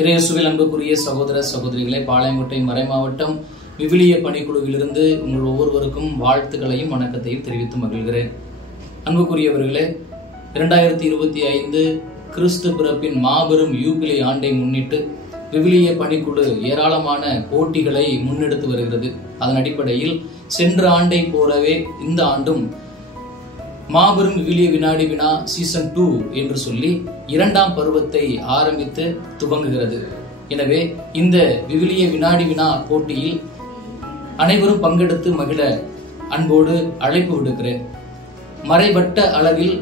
இறையேசுவில் அன்புக்குரிய சகோதர சகோதரிகளை, பாளையங்கோட்டை மறைமாவட்டம் விவிலிய பணிக்குழுவிலிருந்து உங்கள் ஒவ்வொருவருக்கும் வாழ்த்துக்களையும் வணக்கத்தையும் தெரிவித்து மகிழ்கிறேன். அன்புக்குரியவர்களே, 2025 கிறிஸ்து பிறப்பின் மாபெரும் யூபிலி ஆண்டை முன்னிட்டு விவிலிய பணிக்குழு ஏராளமான போட்டிகளை முன்னெடுத்து வருகிறது. அதன் அடிப்படையில் சென்ற ஆண்டை போலவே இந்த ஆண்டும் மாபெரும் விவிலிய வினாடி வினா சீசன் 2 என்று சொல்லி 2ஆம் பருவத்தை ஆரம்பித்து துவங்குகிறது. எனவே இந்த விவிலிய வினாடி வினா போட்டியில் அனைவரும் பங்கெடுத்து மகிழ அன்போடு அழைப்பு விடுக்கிறேன். மறைவட்ட அளவில்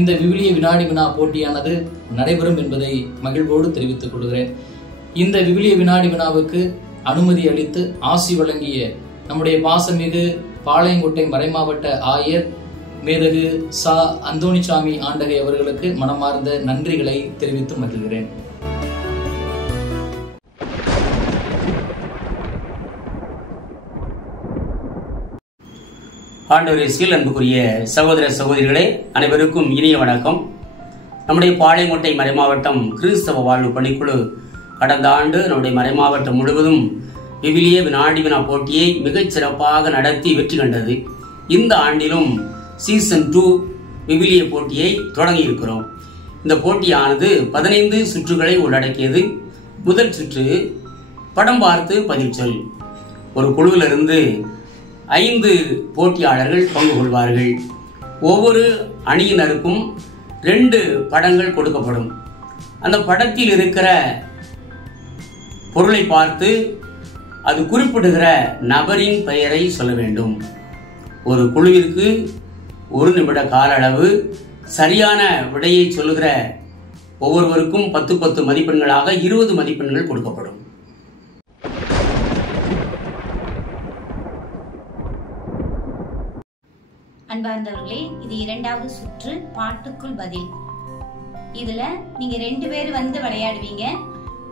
இந்த விவிலிய வினாடி வினா போட்டியானது நடைபெறும் என்பதை மகிழ்வோடு தெரிவித்துக் கொள்கிறேன். இந்த விவிலிய வினாடி வினாவுக்கு அனுமதி அளித்து ஆசி வழங்கிய நம்முடைய பாசமிகு பாளையங்கோட்டை மறைமாவட்ட ஆயர் மேதகு சா அந்தோணிசாமி ஆண்டகை அவர்களுக்கு மனமார்ந்த நன்றிகளை தெரிவித்து மகிழ்கிறேன். ஆண்டவரில் அன்புக்குரிய சகோதர சகோதரிகளே, அனைவருக்கும் இனிய வணக்கம். நம்முடைய பாளையங்கோட்டை மறைமாவட்டம் கிறிஸ்தவ வாழ்வு பணிக்குழு கடந்த ஆண்டு நம்முடைய மறைமாவட்டம் முழுவதும் விவிலிய வினாடி வினா போட்டியை மிகச் சிறப்பாக நடத்தி வெற்றி கண்டது. இந்த ஆண்டிலும் சீசன் 2 விவிலிய போட்டியை தொடங்கி இருக்கிறோம். இந்த போட்டியானது 15 சுற்றுகளை உள்ளடக்கியது. முதல் சுற்று படம் பார்த்து பதில் சொல். ஒரு குழுவிலிருந்து 5 போட்டியாளர்கள் பங்கு கொள்வார்கள். ஒவ்வொரு அணியினருக்கும் 2 படங்கள் கொடுக்கப்படும். அந்த படத்தில் இருக்கிற பொருளை பார்த்து அது குறிப்பிடுகிற நபரின் பெயரை சொல்ல வேண்டும். ஒரு குழுவிற்கு 1 நிமிட கால அளவு. சரியான விடையை சொல்லுகிற ஒவ்வொருவருக்கும் 10 மதிப்பெண்களாக 20 மதிப்பெண்கள் கொடுக்கப்படும். அன்பார்ந்தவர்களே, இது 2வது சுற்று பாட்டுக்குள் பதில். இதுல நீங்க 2 பேர் வந்து விளையாடுவீங்க.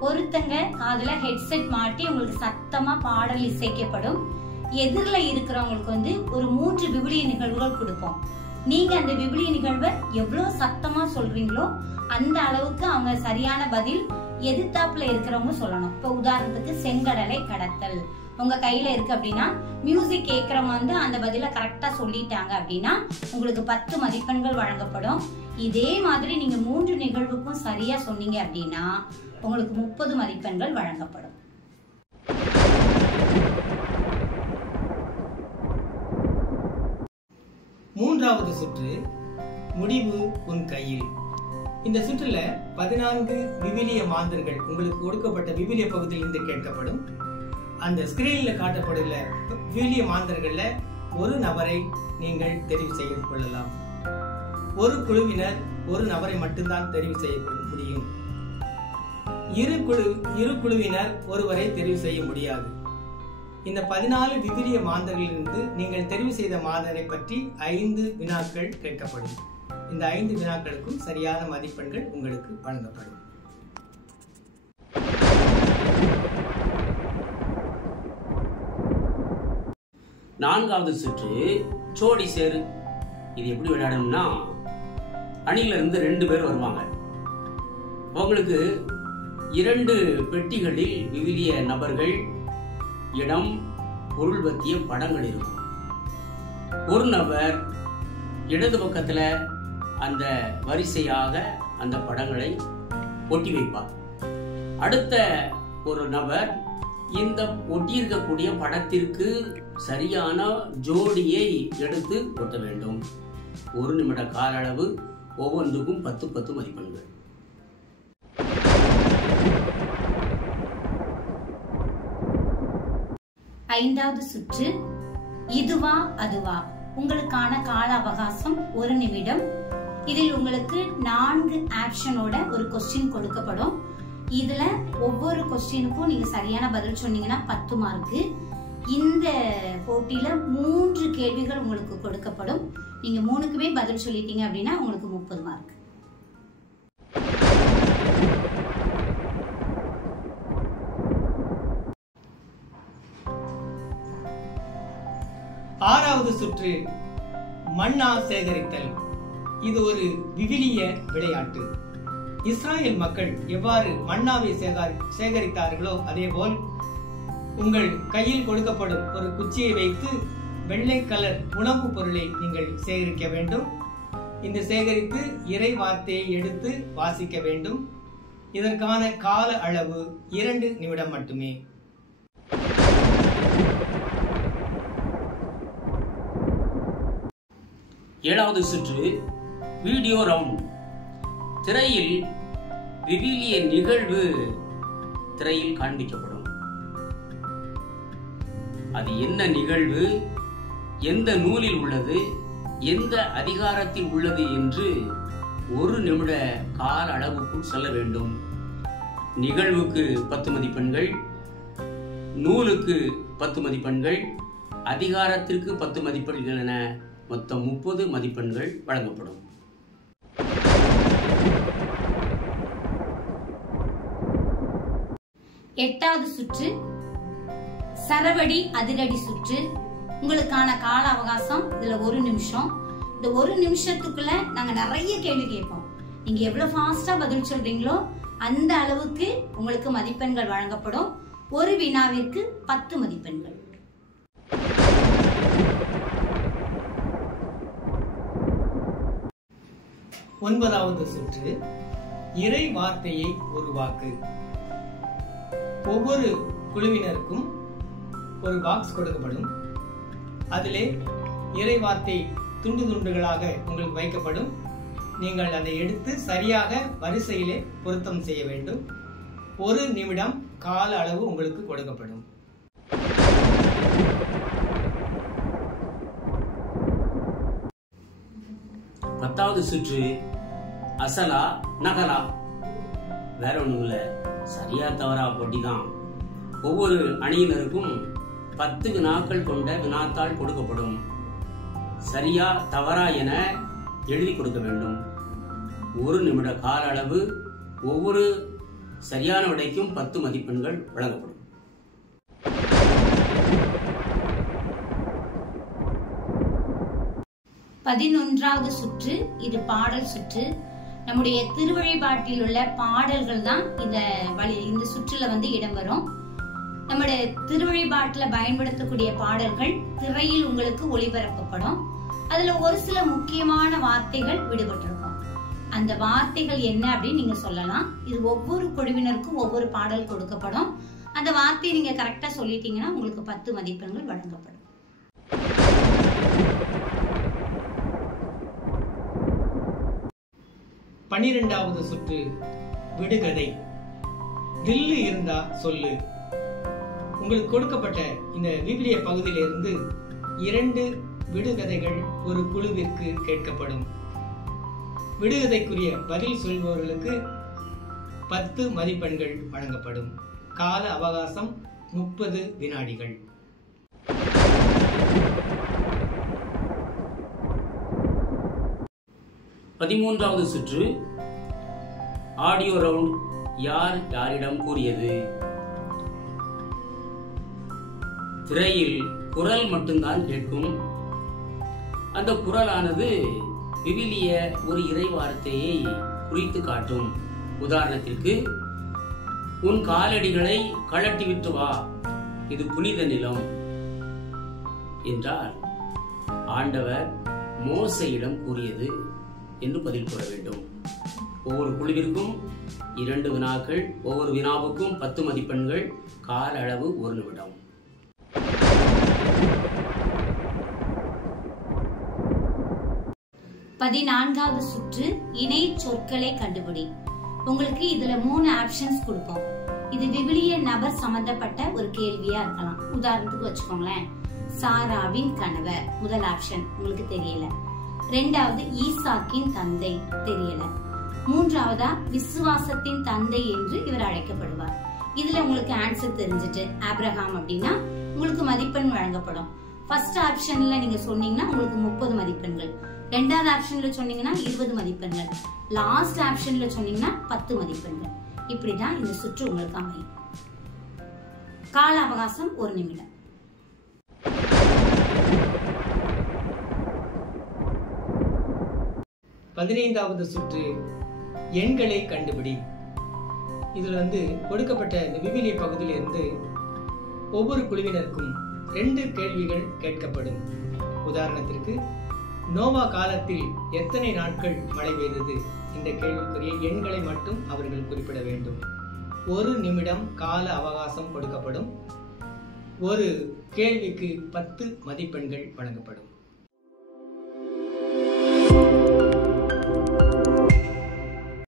ஒருத்தங்க காதுல ஹெட்செட் மாட்டி உங்களுக்கு சத்தமா பாடல் இசைக்கப்படும். எதிரில இருக்கிறவங்களுக்கு ஒரு 3 விவிலிய நிகழ்வுகள் கொடுப்போம். நீங்க அந்த விவிலிய நிகழ்வை எவ்வளவு சத்தமா சொல்றீங்களோ அந்த அளவுக்கு அவங்க சரியான பதில் எதிர்த்தாப்புல இருக்கிறவங்க சொல்லணும். இப்ப உதாரணத்துக்கு செங்கடலை கடத்தல் உங்க கையில இருக்கு அப்படின்னா, மியூசிக் கேட்கறவங்க அந்த பதில கரெக்டா சொல்லிட்டாங்க அப்படின்னா உங்களுக்கு 10 மதிப்பெண்கள் வழங்கப்படும். இதே மாதிரி நீங்க 3 நிகழ்வுக்கும் சரியா சொன்னீங்க அப்படின்னா உங்களுக்கு 30 மதிப்பெண்கள் வழங்கப்படும். மூன்றாவது சுற்று முடிவு உன் கையில். இந்த சுற்றுல 14 விவிலிய மாந்தர்கள் உங்களுக்கு கொடுக்கப்பட்ட விவிலிய பகுதியிலிருந்து கேட்கப்படும். அந்த ஸ்கிரீன்ல காட்டப்படுகிற விவிலிய மாந்தர்கள்ல ஒரு நபரை நீங்கள் தெரிவு செய்து கொள்ளலாம். ஒரு குழுவினர் ஒரு நபரை மட்டும்தான் தெரிவு செய்ய முடியும். இரு குழுவினர் ஒருவரை தெரிவு செய்ய முடியாது. இந்த 14 விவிலிய மாந்தர்களிலிருந்து நீங்கள் தெரிவு செய்த மாந்தரை பற்றி 5 வினாக்கள் கேட்கப்படும். இந்த 5 வினாக்களுக்கும் சரியான மதிப்பெண்கள் உங்களுக்கு வழங்கப்படும். நான்காவது சுற்று சோடி சேரு. இது எப்படி விளையாடணும்னா, அணில இருந்து 2 பேர் வருவாங்க. உங்களுக்கு 2 பெட்டிகளில் விவிலிய நபர்கள், இடம், பொருள் பற்றிய படங்கள் இருக்கும். ஒரு நபர் இடது பக்கத்துல அந்த வரிசையாக அந்த படங்களை ஒட்டி வைப்பார். அடுத்த ஒரு நபர் இந்த ஒட்டியிருக்கக்கூடிய படத்திற்கு சரியான ஜோடியை எடுத்து ஒட்ட வேண்டும். 1 நிமிட கால அளவு. ஒவ்வொன்றுக்கும் 10 மதிப்பெண்கள். ஐந்தாவது சுற்று இதுவா அதுவா. உங்களுக்கான கால அவகாசம் 1 நிமிடம். இதில் உங்களுக்கு 4 ஆப்ஷனோட ஒரு கொஸ்டின் கொடுக்கப்படும். இதுல ஒவ்வொரு கொஸ்டினுக்கும் நீங்க சரியான பதில் சொன்னீங்கன்னா 10 மார்க்கு. இந்த போட்டியில 3 கேள்விகள் உங்களுக்கு கொடுக்கப்படும். நீங்க 3க்குமே பதில் சொல்லிட்டீங்க அப்படின்னா உங்களுக்கு 30 மார்க். ஆறாவது சுற்று மன்னா சேகரித்தல். இது ஒரு விவிலிய விளையாட்டு. இஸ்ராயேல் மக்கள் எவ்வாறு மன்னாவை சேகரித்தார்களோ அதேபோல் உங்கள் கையில் கொடுக்கப்படும் ஒரு குச்சியை வைத்து வெள்ளை கலர் உணவுப் பொருளை நீங்கள் சேகரிக்க வேண்டும். இந்த சேகரித்து இறை வார்த்தையை எடுத்து வாசிக்க வேண்டும். இதற்கான கால அளவு 2 நிமிடம் மட்டுமே. ஏழாவது சுற்று வீடியோ ரவுண்ட். திரையில் விவிலிய நிகழ்வு திரையில் காண்பிக்கப்படும். அது என்ன நிகழ்வு, எந்த நூலில் உள்ளது, எந்த அதிகாரத்தில் உள்ளது என்று 1 நிமிட கால அளவுக்குள் சொல்ல வேண்டும். நிகழ்வுக்கு 10 மதிப்பெண்கள், நூலுக்கு 10 மதிப்பெண்கள், அதிகாரத்திற்கு 10 மதிப்பெண்கள் என மொத்தம் 30 மதிப்பெண்கள் வழங்கப்படும். எட்டாவது சுற்று சரவடி அதிரடி சுற்று. உங்களுக்கான கால அவகாசம் இதுல 1 நிமிஷம். இந்த 1 நிமிஷத்துக்குள்ள நாங்க நிறைய கேள்வி கேட்போம். நீங்க எவ்வளவு ஃபாஸ்டா பதில் சொல்றீங்களோ அந்த அளவுக்கு உங்களுக்கு மதிப்பெண்கள் வழங்கப்படும். ஒரு வினாவிற்கு 10 மதிப்பெண்கள். ஒன்பதாவது சுற்று இறை வார்த்தையை உருவாக்கு. ஒவ்வொரு குழுவினருக்கும் ஒரு பாக்ஸ் கொடுக்கப்படும். அதிலே இறை வார்த்தை துண்டு துண்டுகளாக உங்களுக்கு வைக்கப்படும். நீங்கள் அதை எடுத்து சரியாக வரிசையிலே பொருத்தம் செய்ய வேண்டும். 1 நிமிடம் கால அளவு உங்களுக்கு கொடுக்கப்படும். பத்தாவது சுற்று அசலா நகலா. வேற ஒண்ணும் இல்ல, சரியா தவறா போட்டிதான். ஒவ்வொரு அணியினருக்கும் 10 வினாக்கள் கொண்ட வினாத்தாள் கொடுக்கப்படும். சரியா தவறா என எழுதி கொடுக்க வேண்டும். 1 நிமிட கால அளவு. ஒவ்வொரு சரியான விடைக்கும் 10 மதிப்பெண்கள் வழங்கப்படும். பதினொன்றாவது சுற்று இது பாடல் சுற்று. நம்முடைய திருவழிபாட்டில் உள்ள பாடல்கள் தான் இந்த சுற்றுல இடம்பெறும். நம்முடைய திருவழிபாட்டுல பயன்படுத்தக்கூடிய பாடல்கள் திரையில் உங்களுக்கு ஒளிபரப்பப்படும். அதுல ஒரு சில முக்கியமான வார்த்தைகள் விடுபட்டிருக்கும். அந்த வார்த்தைகள் என்ன அப்படின்னு நீங்க சொல்லலாம். இது ஒவ்வொரு குழுவினருக்கும் ஒவ்வொரு பாடல் கொடுக்கப்படும். அந்த வார்த்தையை நீங்க கரெக்டா சொல்லிட்டீங்கன்னா உங்களுக்கு 10 மதிப்பெண்கள் வழங்கப்படும். பன்னிரெண்டாவது சுற்று விடுகதை. வில்லு இருந்தா சொல்லு. உங்களுக்கு கொடுக்கப்பட்ட இந்த விவிலிய பகுதியிலிருந்து 2 விடுகதைகள் ஒரு குழுவிற்கு கேட்கப்படும். விடுகதைக்குரிய பதில் சொல்பவர்களுக்கு 10 மதிப்பெண்கள் வழங்கப்படும். கால அவகாசம் 30 வினாடிகள். பதிமூன்றாவது சுற்று ஆடியோ ரவுண்ட். யார் யாரிடம் கூறியது. திரையில் குரல் மட்டும்தான் கேட்கும். அந்த குரலானது விவிலிய ஒரு இறை வார்த்தையை குறித்து காட்டும். உதாரணத்திற்கு, உன் காலடிகளை கழட்டி விட்டு வா, இது புனித நிலம் என்றால் ஆண்டவர் மோசையிடம் கூறியது என்று பதில் கூற வேண்டும். ஒவ்வொரு குழுவிற்கும் 2 வினாக்கள். ஒவ்வொரு வினாவுக்கும் 10 மதிப்பெண்கள். கால அளவு 1 நிமிடம். பதினான்காவது சுற்று இணை சொற்களை கண்டுபிடி. உங்களுக்கு இதுல 3 ஆப்ஷன்ஸ் கொடுப்போம். இது விவிலிய நபர் சம்பந்தப்பட்ட ஒரு கேள்வியா இருக்கலாம். உதாரணத்துக்கு வச்சுக்கோங்களேன், சாராவின் கணவர் முதல் ஆப்ஷன் உங்களுக்கு தெரியல. 2வது ஈசாக்கின் தந்தை தெரியல. 3வதா விசுவாசத்தின் தந்தை என்று இவர் அழைக்கப்படுவார். இதுல உங்களுக்கு ஆன்சர் தெரிஞ்சிட்டு ஆபிரகாம் அப்படின்னா உங்களுக்கு மதிப்பெண் வழங்கப்படும். ஃபர்ஸ்ட் ஆப்ஷன்ல நீங்க சொன்னீங்கன்னா உங்களுக்கு 30 மதிப்பெண்கள். 2வது ஆப்ஷன்ல சொன்னீங்கன்னா 20 மதிப்பெண்கள். லாஸ்ட் ஆப்ஷன்ல சொன்னீங்கன்னா 10 மதிப்பெண்கள். இப்படிதான் இந்த சுற்று உங்களுக்கு அமையும். கால அவகாசம் 1 நிமிடம். பதினைந்தாவது சுற்று எண்களை கண்டுபிடி. இதுல கொடுக்கப்பட்ட இந்த விவிலிய பகுதியிலிருந்து ஒவ்வொரு குழுவினருக்கும் 2 கேள்விகள் கேட்கப்படும். உதாரணத்திற்கு, நோவா காலத்தில் எத்தனை நாட்கள் மழை பெய்தது? இந்த கேள்விக்குரிய எண்களை மட்டும் அவர்கள் குறிப்பிட வேண்டும். 1 நிமிடம் கால அவகாசம் கொடுக்கப்படும். ஒரு கேள்விக்கு 10 மதிப்பெண்கள் வழங்கப்படும்.